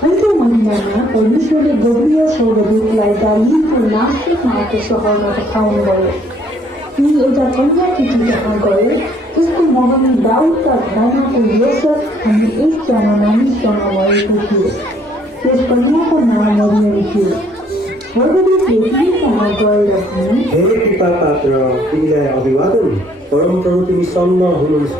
अन्त्य महिनामा परमेश्वरले गब्रियल स्वर्गदूतलाई दाउदको नासरत नामको सहरमा पठाउनुभयो। उनी एउटा कन्या केटी कहाँ गए, त्यसको नाम दाउदका घरानाको योसेफ भन्ने एकजना मानिससँग मरेको थियो। त्यस कन्याको नाम मरियम थियो। स्वर्गदूतले तिनी कहाँ गएर भने, हे कृपा पात्र, तिमीलाई अभिवादन, परमप्रभु तिमीसँग हुनुहुन्छ।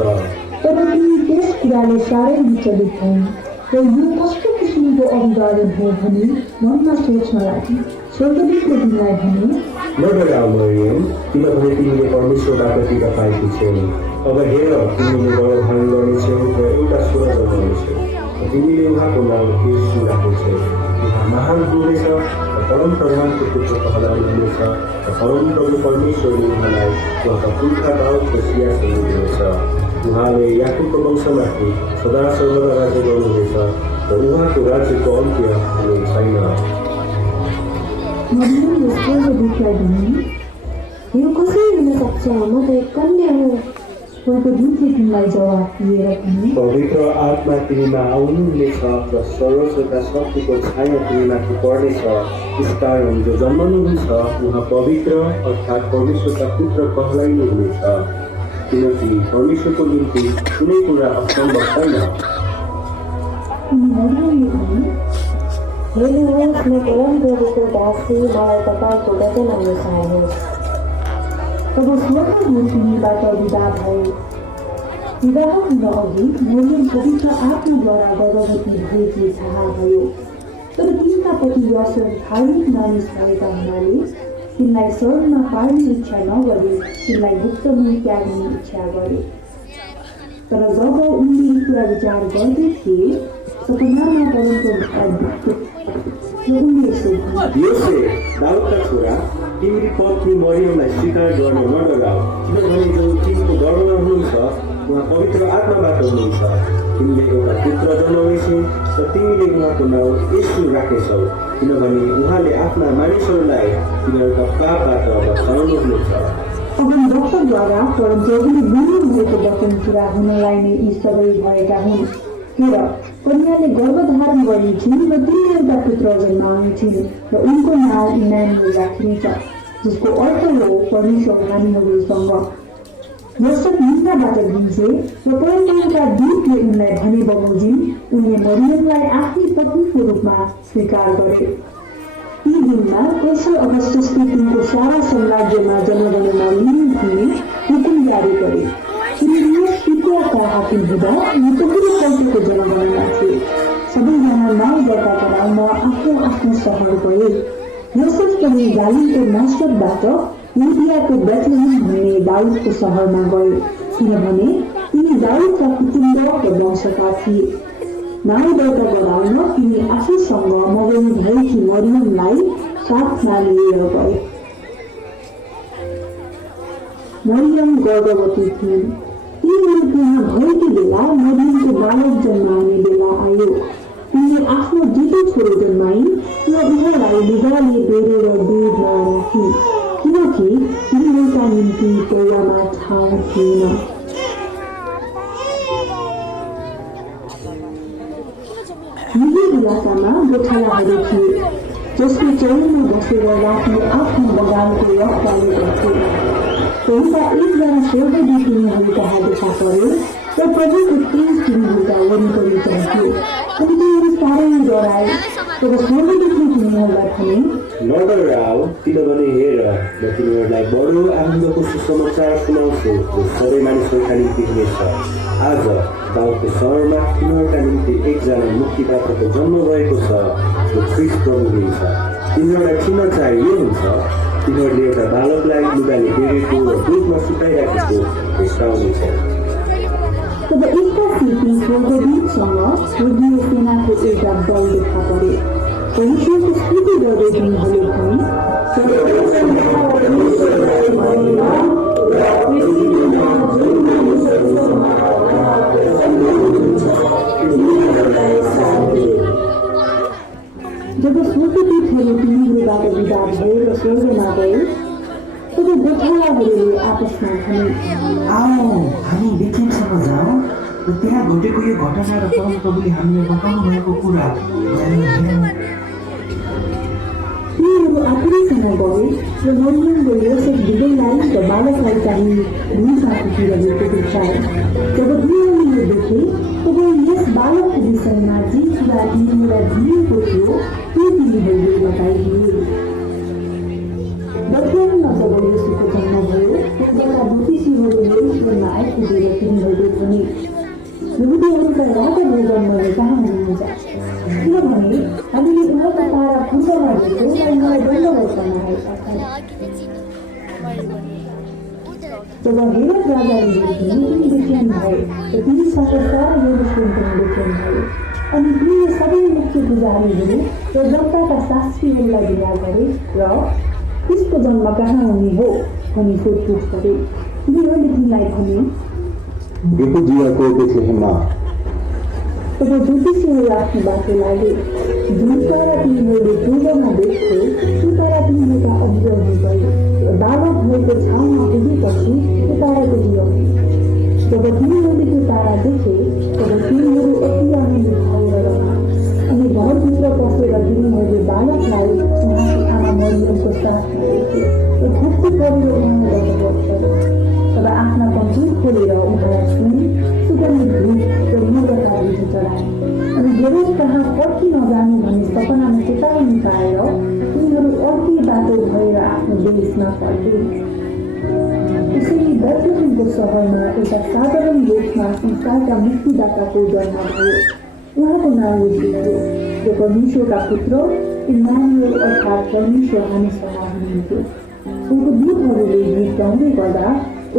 तर तिनी त्यस कुराले साह्रै विचलित भइन् र यो कस्तो किसिमको अभिवादन हो भनी मनमा सोच्न लागि। स्वर्गदूतले तिमीलाई भने, नडराऊ मरियम, किनभने तिमीले परमेश्वरबाट टीका पाएकी छौ। अब हेर, तिमीले गर्भधारण गर्नेछौ र एउटा छोरा जन्माउनेछौ। तिमीले उहाँको नाम येशू राख्नेछौ। उहाँ महान हुनेछ र परमप्रभुको पुत्र कहलाउनुहुनेछ र परमप्रभु परमेश्वरले उहाँलाई उहाँका पुर्खा दाउदको सिंहासन दिनुहुनेछ। उहाँले याकुबको वंशमाथि सदा सर्वदा राज्य गर्नुहुनेछ र उहाँको राज्यको अन्त्य हुने छैन। मरियमले स्वर्गदूतलाई भने, यो कसरी हुन सक्छ, म त एक कन्या हो। स्वर्गदूतले तिमीलाई जवाफ दिएर भने, पवित्र आत्मा तिमीमा आउनुहुनेछ र सर्वोच्चका शक्तिको छाया तिमीमाथि पर्नेछ। त्यसकारण जो जन्मनुहुन्छ उहाँ पवित्र अर्थात् परमेश्वरका पुत्र कहलाइनुहुनेछ, किनकि परमेश्वरको निम्ति कुनै कुरा असम्भव छैन। मरियमले भने, हेर्नुहोस्, म परमप्रभुको दासी, मलाई तपाईँको वचन अनुसार होस्। तब स्वर्गदूत तिनीबाट विदा भयो। विवाह हुन अघि मरियम पवित्र आत्माद्वारा गर्भवती भएकी थाहा भयो। तर तिनका पति योसेफ धार्मिक मानिस भएका हुनाले तिनलाई स्वर्गमा पार्ने इच्छा नगरी तिनलाई गुप्तमै त्याग्ने इच्छा गरे। तर जब उनले यी कुरा विचार गर्दै थिए, सपनामा परमप्रभुका उनले यसो भने, योसेफ, दाउदका छोरा, तिमीले पत्नी मरियमलाई स्वीकार गर्न नडराऊ, किनभने जो तिमीको गर्भमा हुनुहुन्छ उहाँ पवित्र आत्माबाट हुनुहुन्छ। तिमीले एउटा पुत्र जन्माउनेछौ र तिमीले उहाँको नाउँ येशू राख्नेछौ, किनभने उहाँले आफ्ना मानिसहरूलाई तिनीहरूका पापबाट बचाउनुहुनेछ। अगमवक्ताद्वारा परमप्रभुले बोल्नु भएको वचन पूरा हुनलाई नै यी सबै भएका हुन्। हेर, कन्याले गर्भधारण गर्नेछिन् र तिनले एउटा पुत्र जन्माउनेछिन् र उनको नाम इमानुएल राखिनेछ, जसको अर्थ हो परमेश्वर हामीहरूसँग। योसेफ निन्द्राबाट भिजे र परमप्रभुका दूतले उनलाई भने बमोजिम उनले मरियमलाई आफ्नै पत्नीको रूपमा स्वीकार गरे। यी दिनमा कैसर अगस्टसले तिनको सारा साम्राज्यमा जनगणना लिने हुने हुकुम जारी गरे। का हाकिम हुँदा यो पहिलो पल्टको जनगणना थियो। सबैजना नाउँ दर्ता गराउन आफ्नो आफ्नो सहर गए। योसेफ पनि गालिलको नासरतबाट युदियाको बेथलेहेम भन्ने दाउदको सहरमा गए, किनभने तिनी दाउदका कुटुम्ब र वंशका थिए। नाउँ दर्ता गराउन तिनी आफूसँग मगनी भएकी मरियमलाई साथमा लिएर गए। मरियम गर्भवती थिइन्। तिनीहरू त्यहाँ भएकी बेला मरियमको बालक जन्माउने बेला आयो। तिनले आफ्नो दुईटै छोरो जन्माइन् र उहाँलाई लुगाले बेरेर दूधमा राखिन्, किनकि तिनीहरूका निम्ति पौवामा ठाउँ थिएन। यही इलाकामा गोठालाहरू थिए, जसले चौरमा बसेर राति आफ्नो बगानको रखवाली गर्थे। एउटा एकजना स्वर्गदूत तिनीहरू कहाँ देखा पर्यो र प्रभुको तेज तिनीहरूका वरिपरि चढ्थ्यो। अनि तिनीहरू साह्रै डराए। तर स्वर्गदूतले तिनीहरूलाई भने, नडराऊ, किनभने हेर, म तिनीहरूलाई बडो आनन्दको सुसमाचार सुनाउँछु, जो सबै मानिसहरूका निम्ति हुनेछ। आज दाउदको सहरमा तिनीहरूका निम्ति एकजना मुक्तिदाताको जन्म भएको छ, जो ख्रीष्ट प्रभु हुनुहुन्छ। तिनीहरूलाई चिन्न चाहिँ यो हुन्छ, तिनीहरूले एउटा बालकलाई लुगाले बेरेको र दुधमा सुकाइराखेको देखाउनेछ। तब एकैचोटि स्वर्गदूतसँग स्वर्गीय सेनाको एउटा दल देखा परे। परमेश्वरको स्तुति गर्दै तिनीहरूले भने, जब स्वर्गदूतहरू तिनीहरूबाट विदा भए र स्वर्गमा गए, तब गोठालाहरूले आपसमा भने, आओ हामी बेथलेहेमसम्म जाउँ र त्यहाँ घटेको यो घटना र परमप्रभुले हामीलाई बताउनु भएको कुरा तिनीहरू आफैसँग गए र मरियमले योसेफ दुवैलाई र बालकलाई चाहिँ भूमिकातिर देखाए। जब तिनीहरूले देखे तब यस बालकको विषयमा जे कुरा तिनीहरूलाई दिएको थियो त्यो तिनीहरूले बताइदिए। बर्खामा जब येशूको जन्म भयो त्यतिबेला ज्योतिषीहरूले ईश्वरमा आइपुगेर तिनीहरूले भने यहुदीहरूका राजा जन्मले कहाँ हुनुहुन्छ, किनभने हामीले उहाँको तारा पूजामा देख्यौँ र उहाँलाई दण्डवत गर्न आएका छन्। जब हेरोद राजाले देखे तिनी बेचैन भए र तिनीसँग सारा यरुशलेम पनि बेचैन भयो। अनि तिनीले सबै मुख्य पुजारीहरू र जनताका शास्त्रीहरूलाई भेला गरे र त्यसको जन्म कहाँ हुने हो भनी सोधपुछ गरे। तिनीहरूले तिनलाई भने यहुदियाको बेथलेहेममा। तब ज्योतिषीहरू आफ्नो बाटो लागे। जुन तारा तिनीहरूले पूर्वमा देख्थे त्यो तारा तिनीहरूका अभिजन्य गयो र बालक भएको ठाउँमा पुगेपछि त्यो ताराको लियाउने। जब तिनीहरूले त्यो तारा देखे तब तिनीहरू अति आनन्दित भएर रहे। अनि घरभित्र पसेर तिनीहरूले बालकलाई उहाँको आमा मरियमको साथमा देखे र ठुप्पी परेर उहाँलाई दण्डवत गरे। तब आफ्ना कन्जुर खोलेर उहाँलाई सुन सुगन्धित धूप र मृगकारी चढाए। अनि हेरोद कहाँ फर्की नजानु भन्ने सपनामा चेतावनी पाएर तिनीहरू अर्कै बाटो भएर आफ्नो देशमा फर्के। त्यसैले बेथलेहेमको सहरमा एउटा साधारण लोकमा संसारका मुक्तिदाताको जन्म भयो। उहाँको नाम येशू थियो जो परमेश्वरका पुत्र इम्मानुएल अर्थात् परमेश्वर हामीसँग हुनुहुन्थ्यो। उनको दूतहरूले गीत गाउँदै गर्दा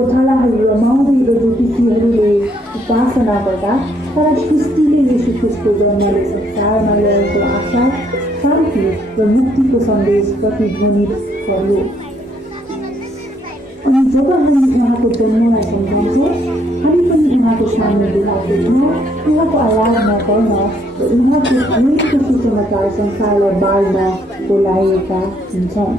ओथालाहरू रमाउँदै र ज्योतिषीहरूले उपासना गर्दा सारा सृष्टिले येशू ख्रीष्टको जन्मले संसारमा ल्याएको आशा, शान्ति र मुक्तिको सन्देश प्रतिध्वनित गर्यो। अनि जब हामी उहाँको जन्मलाई सम्झन्छौँ हामी पनि उहाँको सामने भेला देख्न, उहाँको आराधना गर्न र उहाँको अनेक सुसमाचार संसारलाई बाँड्न बोलाएका हुन्छौँ।